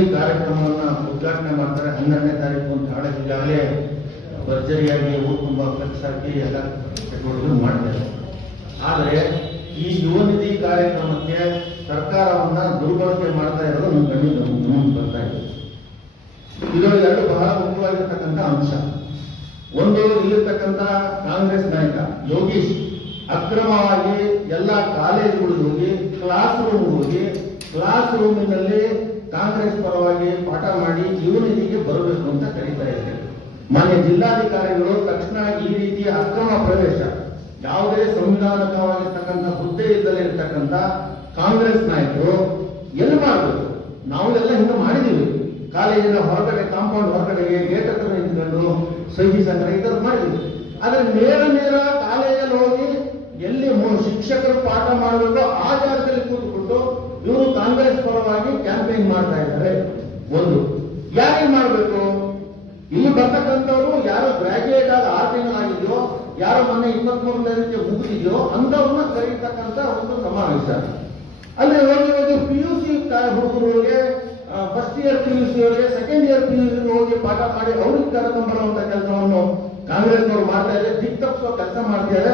ಈ ಕಾರ್ಯಕ್ರಮವನ್ನು ಉದ್ಘಾಟನೆ ಮಾಡ್ತಾರೆ. ಹನ್ನೆರಡನೇ ತಾರೀಕು ಅಂತ ನಾಳೆ ಈಗಾಗಲೇ ಭರ್ಜರಿಯಾಗಿ ಊರು ತುಂಬ ಫ್ಲೆಕ್ಸ್ ಹಾಕಿ ಎಲ್ಲ ಚಟುವಟಿಕೆ ಮಾಡ್ತಾರೆ ಆದರೆ ಈ ಯುವ ನಿಧಿ ಕಾರ್ಯಕ್ರಮಕ್ಕೆ ಸರ್ಕಾರವನ್ನು ದುರ್ಬಳಕೆ ಮಾಡ್ತಾ ಇರೋದು ನಮ್ಮ ಕಣ್ಣಿಗೆ ಮುಂದೆ ಬರ್ತಾ ಇದೆ. ಇದರಲ್ಲಿ ಎರಡು ಬಹಳ ಮುಖ್ಯವಾಗಿರ್ತಕ್ಕಂಥ ಅಂಶ. ಒಂದು, ಇಲ್ಲಿರ್ತಕ್ಕಂಥ ಕಾಂಗ್ರೆಸ್ ನಾಯಕ ಯೋಗೀಶ್ ಅಕ್ರಮವಾಗಿ ಎಲ್ಲ ಕಾಲೇಜುಗಳಿಗೆ ಹೋಗಿ ಕ್ಲಾಸ್ ರೂಮ್ ಹೋಗಿ ಕ್ಲಾಸ್ ರೂಮಿನಲ್ಲಿ ಕಾಂಗ್ರೆಸ್ ಪರವಾಗಿ ಪಾಠ ಮಾಡಿ ಯುವನಿಧಿಗೆ ಬರಬೇಕು ಅಂತ ಕರೀತಾ ಇದ್ದಾರೆ ಮಾನ್ಯ ಜಿಲ್ಲಾಧಿಕಾರಿಗಳು ತಕ್ಷಣ ಈ ರೀತಿಯ ಅಕ್ರಮ ಪ್ರವೇಶ, ಯಾವುದೇ ಸಂವಿಧಾನಕವಾಗಿರ್ತಕ್ಕಂಥ ಹುದ್ದೆ ಇದ್ದಲೇ ಇರ್ತಕ್ಕಂಥ ಕಾಂಗ್ರೆಸ್ ನಾಯಕರು, ಎಲ್ಲಿ ಮಾಡಬೇಕು ನಾವು ಎಲ್ಲ ಹಿಂದೆ ಮಾಡಿದೀವಿ ಕಾಲೇಜಿನ ಹೊರಗಡೆ, ಕಾಂಪೌಂಡ್ ಹೊರಗಡೆಗೆ ಗೇಟ್ ಹತ್ರ ನಿಂತ್ಕೊಂಡು ಸಹಿ ಸಂಗ್ರಹ ಇದನ್ನು ಮಾಡಿದ್ವಿ ಆದ್ರೆ ನೇರ ನೇರ ಕಾಲೇಜಲ್ಲಿ ಹೋಗಿ ಎಲ್ಲಿ ಶಿಕ್ಷಕರು ಪಾಠ ಮಾಡಬೇಕು ಆ ಜಾಗದಲ್ಲಿ ಕೂತ್ಬಿಟ್ಟು ಇವರು ಕಾಂಗ್ರೆಸ್ ಮಾಡ್ತಾ ಇದ್ದಾರೆ? ಒಂದು. ಯಾರಿಗೆ ಮಾಡಬೇಕು? ಇಲ್ಲಿ ಬರ್ತಕ್ಕಂಥವ್ರು ಯಾರು ಗ್ರಾಜುಯೇಟ್ ಆಗಿ ಆರು ತಿಂಗಳಾಗಿದೆಯೋ ಯಾರು ಮೊನ್ನೆ ಇಪ್ಪತ್ಮೂರನೇ ಮುಗಿದಿದೆಯೋ, ಅಂಥವ್ರನ್ನ ಕರೀತಕ್ಕಂಥ ಒಂದು ಸಮಾವೇಶ. ಅಲ್ಲಿ ಹೋಗಿ ಹೋಗಿ ಪಿ ಯು ಸಿ ಹುಡುಗರಿಗೆ first year P U C ಅವರಿಗೆ second year P U C ಹೋಗಿ ಪಾಠ ಮಾಡಿ ಅವ್ರಿಗೆ ಕರೆದುಕೊಂಡ್ಬರುವಂತ ಕೆಲಸವನ್ನು ಕಾಂಗ್ರೆಸ್ನವರು ಮಾಡ್ತಾ ಇದ್ದಾರೆ ದಿಕ್ ತಪ್ಪಿಸೋ ಕೆಲಸ ಮಾಡ್ತಿದ್ದಾರೆ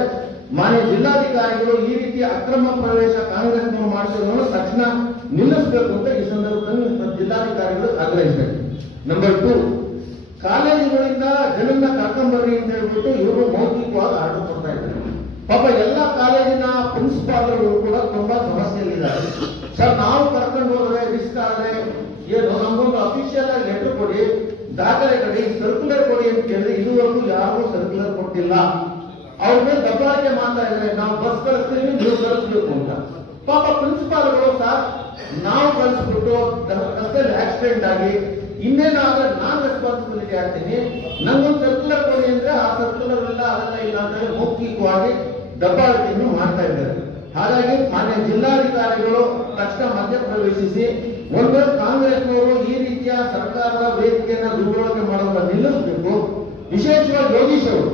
ಮಾನ್ಯ ಜಿಲ್ಲಾಧಿಕಾರಿಗಳು ಈ ರೀತಿ ಅಕ್ರಮ ಪ್ರವೇಶ ಕಾಂಗ್ರೆಸ್ನವರು ಮಾಡಿಸೋದನ್ನು ತಕ್ಷಣ ನಿಲ್ಲಿಸಬೇಕು ಅಂತ ಈ ಸಂದರ್ಭದಲ್ಲಿ ಜಿಲ್ಲಾಧಿಕಾರಿಗಳು ಆಗ್ರಹಿಸಬೇಕು ನಂಬರ್ ಟು ಕಾಲೇಜುಗಳಿಂದ ಜನನ್ನ ಕರ್ಕೊಂಡ್ಬರ್ರಿ ಅಂತ ಹೇಳ್ಬಿಟ್ಟು ಇವರು ಮೌಖಿಕವಾಗಿ ಆರ್ಡರ್ ಕೊಡ್ತಾ ಇದ್ದಾರೆ. ಪಾಪ ಎಲ್ಲ ಕಾಲೇಜಿನ ಪ್ರಿನ್ಸಿಪಾಲ್ಗಳು ಕೂಡ ತುಂಬಾ ಸಮಸ್ಯೆಯಲ್ಲಿದ್ದಾರೆ. ಸರ್, ನಾವು ಕರ್ಕೊಂಡು ಹೋದ್ರೆ ರಿಸ್ಕ್ ಆದ್ರೆ ಏನು, ನಮಗೊಂದು ಅಫಿಷಿಯಲ್ ಆಗಿ ಲೆಟರ್ ಕೊಡಿ, ದಾಖಲೆ ಕೊಡಿ ಸರ್ಕ್ಯುಲರ್ ಕೊಡಿ ಅಂತ ಕೇಳಿದ್ರೆ ಇದುವರೆಗೂ ಯಾರು ಸರ್ಕ್ಯುಲರ್ ಕೊಟ್ಟಿಲ್ಲ. ಅವ್ರ ಮೇಲೆ ದಬ್ಬಾಳಿಕೆ ಮಾಡ್ತಾ ಇದ್ದಾರೆ. ನಾವು ಬಸ್ ಕಳಿಸ್ತೀವಿ, ನೀವು ಕಳಿಸ್ಬೇಕು ಅಂತ. ಪಾಪ ಪ್ರಿನ್ಸಿಪಾಲ್ಗಳು ಸರ್ ರಸ್ತೆಯಲ್ಲಿ ಆಕ್ಸಿಡೆಂಟ್ ಆಗಿ ಇನ್ನೇನಾದ್ರೆ ನಾನ್ ರೆಸ್ಪಾನ್ಸಿಬಿಲಿಟಿ ಆಗ್ತೀನಿ. ನಂಗೊಂದು ಸರ್ಕ್ಯುಲರ್ ಕೊಡಿ ಅಂದ್ರೆ ಆ ಸರ್ಕ್ಯುಲರ್ ಎಲ್ಲ ಅದೆಲ್ಲ ಇಲ್ಲ ಅಂತ ಹೇಳಿ ಮೌಖಿಕವಾಗಿ ದಬ್ಬಾಳಿಕೆಯನ್ನು ಮಾಡ್ತಾ ಇದ್ದಾರೆ. ಹಾಗಾಗಿ ಮಾನ್ಯ ಜಿಲ್ಲಾಧಿಕಾರಿಗಳು ತಕ್ಷಣ ಮಧ್ಯಪ್ರವೇಶಿಸಿ ಒಂದು ಕಾಂಗ್ರೆಸ್ನವರು ಈ ರೀತಿಯ ಸರ್ಕಾರದ ವೇದಿಕೆಯನ್ನ ದುರ್ಬಳಕೆ ಮಾಡೋದನ್ನ ನಿಲ್ಲಿಸಬೇಕು. ವಿಶೇಷವಾಗಿ ಯೋಗೀಶ್ ಅವರು,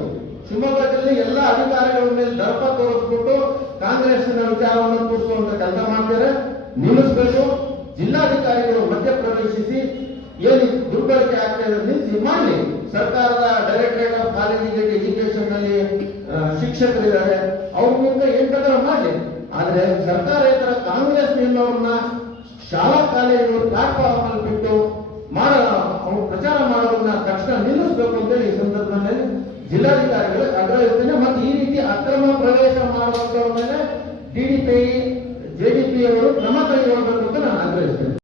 ಶಿವಮೊಗ್ಗದಲ್ಲಿ ಎಲ್ಲ ಅಧಿಕಾರಿಗಳ ಮೇಲೆ ದರ್ಪ ತೋರಿಸ್ಬಿಟ್ಟು ಕಾಂಗ್ರೆಸ್ನ ವಿಚಾರವನ್ನು ತೋರಿಸುವಂತ ಕೆಲಸ ಮಾಡ್ತಾರೆ. ನಿಲ್ಲಿಸಬೇಕು. ಮಧ್ಯಪ್ರವೇಶಿಸಿ ಏನು ದುರ್ಬಳಕೆ ಆಗ್ತಾ ಇದೆ ನಿಲ್ಲಿಸಿ ಮಾಡಲಿ ಸರ್ಕಾರದ ಡೈರೆಕ್ಟರೇಟ್ ಆಫ್ ಕಾಲೇಜ್ ಎಜುಕೇಶನ್ನಲ್ಲಿ ಶಿಕ್ಷಕರಿದ್ದಾರೆ. ಅವ್ರ ಮುಂದೆ ಏನ್ ಬೇಕಾದ್ರೂ ಮಾಡಲಿ ಆದ್ರೆ ಸರ್ಕಾರೇತರ ಕಾಂಗ್ರೆಸ್ ನಿಲ್ಲೋರ್ನ ಶಾಲಾ ಕಾಲೇಜು ಪ್ಲಾಟ್ಫಾರ್ಮ್ ಅಲ್ಲಿ ಬಿಟ್ಟು ಮಾಡ ಅವ್ರು ಪ್ರಚಾರ ಮಾಡೋದನ್ನ ತಕ್ಷಣ ನಿಲ್ಲಿಸಬೇಕು ಅಂತೇಳಿ ಈ ಸಂದರ್ಭದಲ್ಲಿ ಜಿಲ್ಲಾಧಿಕಾರಿಗಳು ಆಗ್ರಹಿಸ್ತೇನೆ ಮತ್ತು ಈ ರೀತಿ ಅಕ್ರಮ ಪ್ರವೇಶ ಮಾಡುವಂತವ್ರ ಮೇಲೆ ಡಿಡಿಪಿ ಜೆಡಿಪಿ ಅವರು ಕ್ರಮ ಕೈಗೊಳ್ಳಬೇಕು ಅಂತ ನಾನು ಆಗ್ರಹಿಸ್ತೇನೆ.